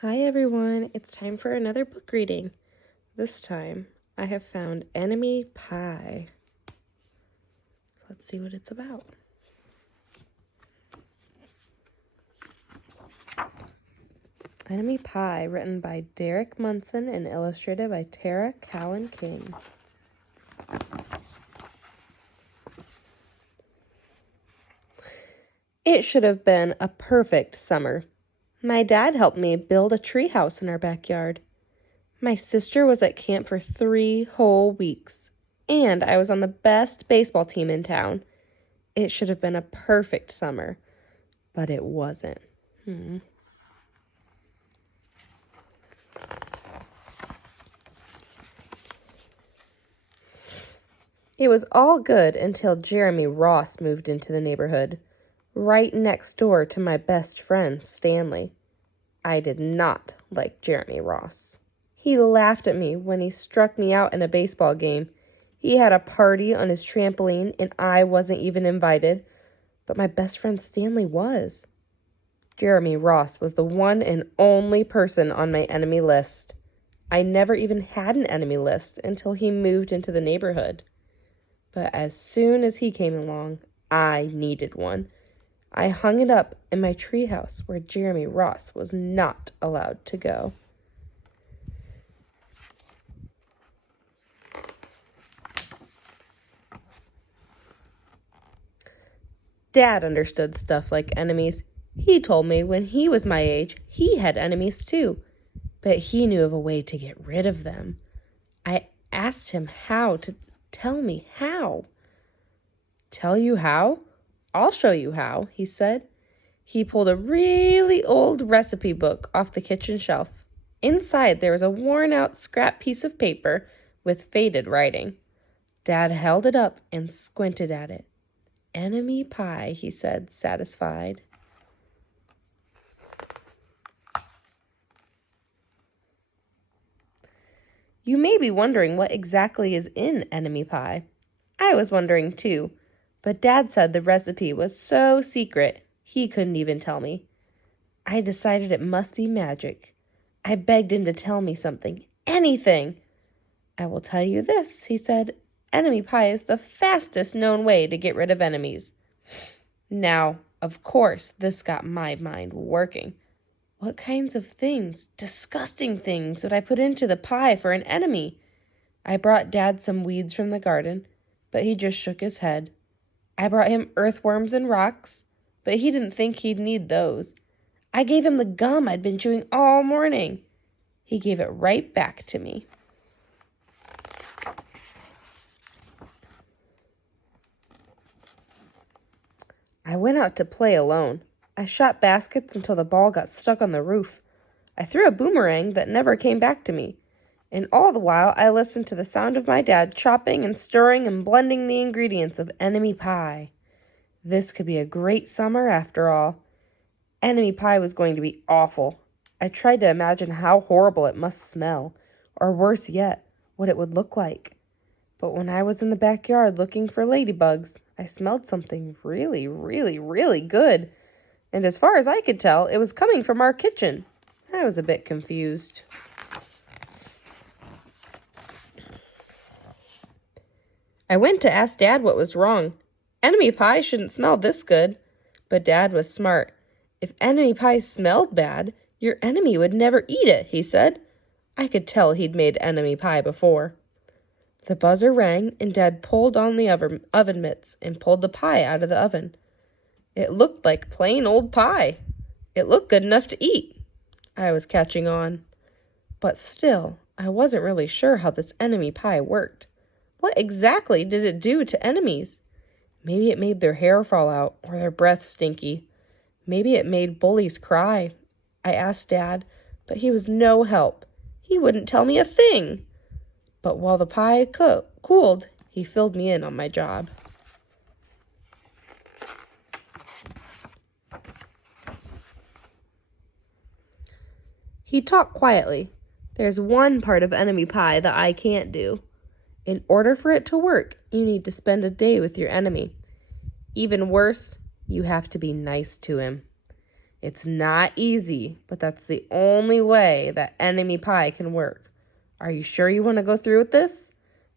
Hi everyone, it's time for another book reading. This time I have found Enemy Pie. Let's see what it's about. Enemy Pie, written by Derek Munson and illustrated by Tara Cowan King. It should have been a perfect summer. My dad helped me build a treehouse in our backyard. My sister was at camp for 3 whole weeks, and I was on the best baseball team in town. It should have been a perfect summer, but it wasn't. It was all good until Jeremy Ross moved into the neighborhood, right next door to my best friend, Stanley. I did not like Jeremy Ross. He laughed at me when he struck me out in a baseball game. He had a party on his trampoline, and I wasn't even invited, but my best friend Stanley was. Jeremy Ross was the one and only person on my enemy list. I never even had an enemy list until he moved into the neighborhood. But as soon as he came along, I needed one. I hung it up in my treehouse where Jeremy Ross was not allowed to go. Dad understood stuff like enemies. He told me when he was my age, he had enemies too, but he knew of a way to get rid of them. I asked him how to tell me how. Tell you how? I'll show you how, he said. He pulled a really old recipe book off the kitchen shelf. Inside there was a worn-out scrap piece of paper with faded writing. Dad held it up and squinted at it. Enemy pie, he said, satisfied. You may be wondering what exactly is in enemy pie. I was wondering too, but Dad said the recipe was so secret he couldn't even tell me. I decided it must be magic. I begged him to tell me something, anything. I will tell you this, he said. Enemy pie is the fastest known way to get rid of enemies. Now, of course, this got my mind working. What kinds of things, disgusting things, would I put into the pie for an enemy? I brought Dad some weeds from the garden, but he just shook his head. I brought him earthworms and rocks, but he didn't think he'd need those. I gave him the gum I'd been chewing all morning. He gave it right back to me. I went out to play alone. I shot baskets until the ball got stuck on the roof. I threw a boomerang that never came back to me. And all the while I listened to the sound of my dad chopping and stirring and blending the ingredients of enemy pie. This could be a great summer after all. Enemy pie was going to be awful. I tried to imagine how horrible it must smell, or worse yet, what it would look like. But when I was in the backyard looking for ladybugs, I smelled something really, really, really good. And as far as I could tell, it was coming from our kitchen. I was a bit confused. I went to ask Dad what was wrong. Enemy pie shouldn't smell this good. But Dad was smart. If enemy pie smelled bad, your enemy would never eat it, he said. I could tell he'd made enemy pie before. The buzzer rang, and Dad pulled on the oven mitts and pulled the pie out of the oven. It looked like plain old pie. It looked good enough to eat. I was catching on. But still, I wasn't really sure how this enemy pie worked. What exactly did it do to enemies? Maybe it made their hair fall out or their breath stinky. Maybe it made bullies cry. I asked Dad, but he was no help. He wouldn't tell me a thing. But while the pie cooled, he filled me in on my job. He talked quietly. There's one part of enemy pie that I can't do. In order for it to work, you need to spend a day with your enemy. Even worse, you have to be nice to him. It's not easy, but that's the only way that enemy pie can work. Are you sure you want to go through with this?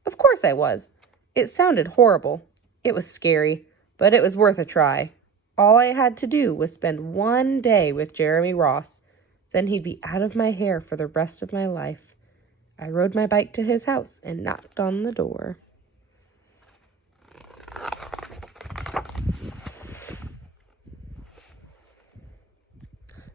Of course I was. It sounded horrible. It was scary, but it was worth a try. All I had to do was spend one day with Jeremy Ross. Then he'd be out of my hair for the rest of my life. I rode my bike to his house and knocked on the door.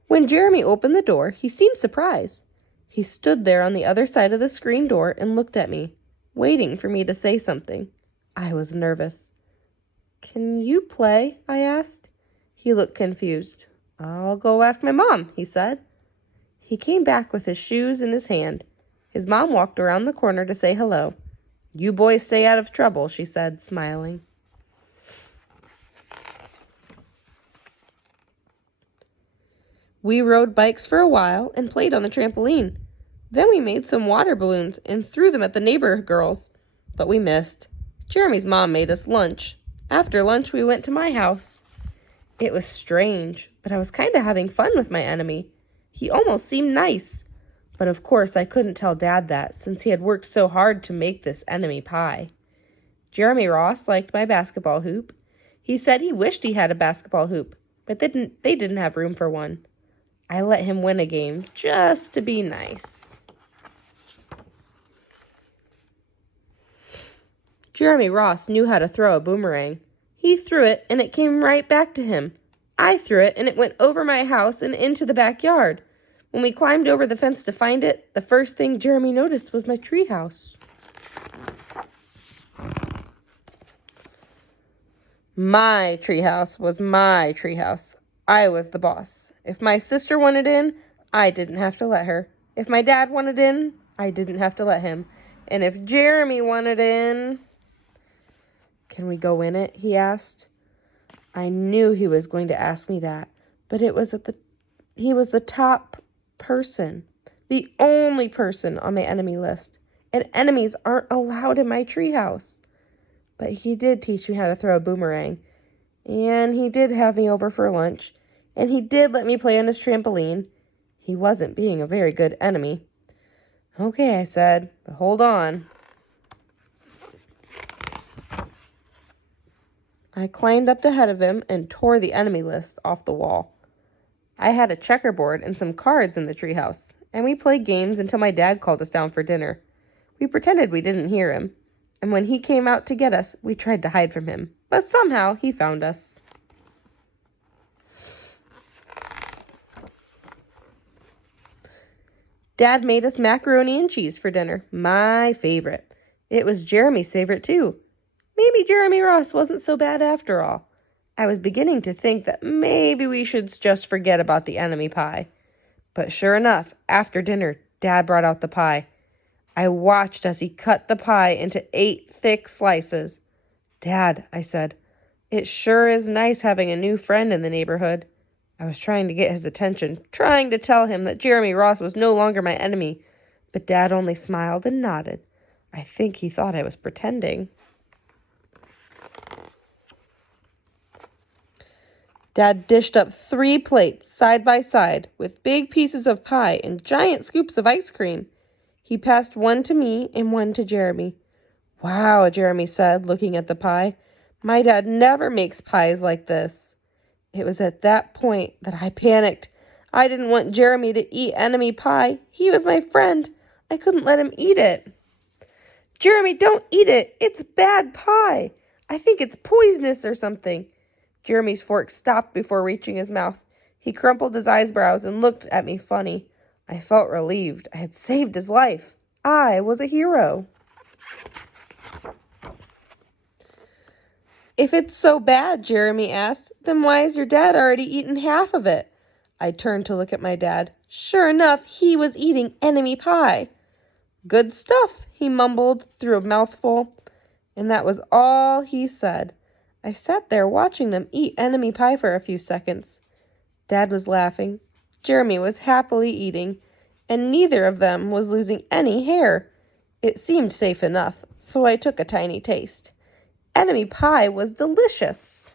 When Jeremy opened the door, he seemed surprised. He stood there on the other side of the screen door and looked at me, waiting for me to say something. I was nervous. "Can you play?" I asked. He looked confused. "I'll go ask my mom," he said. He came back with his shoes in his hand. His mom walked around the corner to say hello. "You boys stay out of trouble," she said, smiling. We rode bikes for a while and played on the trampoline. Then we made some water balloons and threw them at the neighbor girls. But we missed. Jeremy's mom made us lunch. After lunch, we went to my house. It was strange, but I was kind of having fun with my enemy. He almost seemed nice. But of course, I couldn't tell Dad that, since he had worked so hard to make this enemy pie. Jeremy Ross liked my basketball hoop. He said he wished he had a basketball hoop, but they didn't have room for one. I let him win a game just to be nice. Jeremy Ross knew how to throw a boomerang. He threw it and it came right back to him. I threw it and it went over my house and into the backyard. When we climbed over the fence to find it, the first thing Jeremy noticed was my treehouse. My treehouse was my treehouse. I was the boss. If my sister wanted in, I didn't have to let her. If my dad wanted in, I didn't have to let him. And if Jeremy wanted in... "Can we go in it?" he asked. I knew he was going to ask me that, but he was the top person, the only person on my enemy list, and enemies aren't allowed in my treehouse. But he did teach me how to throw a boomerang, and he did have me over for lunch, and he did let me play on his trampoline. He wasn't being a very good enemy. "Okay," I said, "but hold on." I climbed up ahead of him and tore the enemy list off the wall. I had a checkerboard and some cards in the treehouse, and we played games until my dad called us down for dinner. We pretended we didn't hear him, and when he came out to get us, we tried to hide from him, but somehow he found us. Dad made us macaroni and cheese for dinner, my favorite. It was Jeremy's favorite too. Maybe Jeremy Ross wasn't so bad after all. I was beginning to think that maybe we should just forget about the enemy pie. But sure enough, after dinner, Dad brought out the pie. I watched as he cut the pie into 8 thick slices. "Dad," I said, "it sure is nice having a new friend in the neighborhood." I was trying to get his attention, trying to tell him that Jeremy Ross was no longer my enemy, but Dad only smiled and nodded. I think he thought I was pretending. Dad dished up 3 plates side by side with big pieces of pie and giant scoops of ice cream. He passed one to me and one to Jeremy. "Wow," Jeremy said, looking at the pie. "My dad never makes pies like this." It was at that point that I panicked. I didn't want Jeremy to eat enemy pie. He was my friend. I couldn't let him eat it. "Jeremy, don't eat it. It's bad pie. I think it's poisonous or something." Jeremy's fork stopped before reaching his mouth. He crumpled his eyebrows and looked at me funny. I felt relieved. I had saved his life. I was a hero. "If it's so bad," Jeremy asked, "then why has your dad already eaten half of it?" I turned to look at my dad. Sure enough, he was eating enemy pie. "Good stuff," he mumbled through a mouthful, and that was all he said. I sat there watching them eat enemy pie for a few seconds. Dad was laughing. Jeremy was happily eating, and neither of them was losing any hair. It seemed safe enough, so I took a tiny taste. Enemy pie was delicious.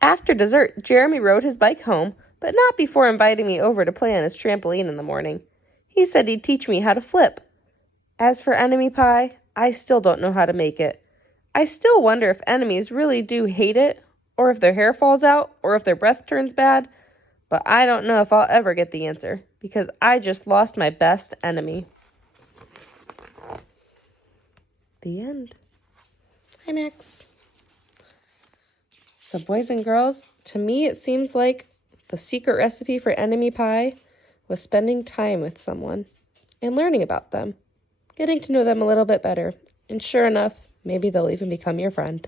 After dessert, Jeremy rode his bike home, but not before inviting me over to play on his trampoline in the morning. He said he'd teach me how to flip. As for enemy pie, I still don't know how to make it. I still wonder if enemies really do hate it, or if their hair falls out, or if their breath turns bad, but I don't know if I'll ever get the answer, because I just lost my best enemy. The end. Hi, Max. So, boys and girls, to me it seems like the secret recipe for enemy pie was spending time with someone and learning about them, getting to know them a little bit better, and sure enough, maybe they'll even become your friend.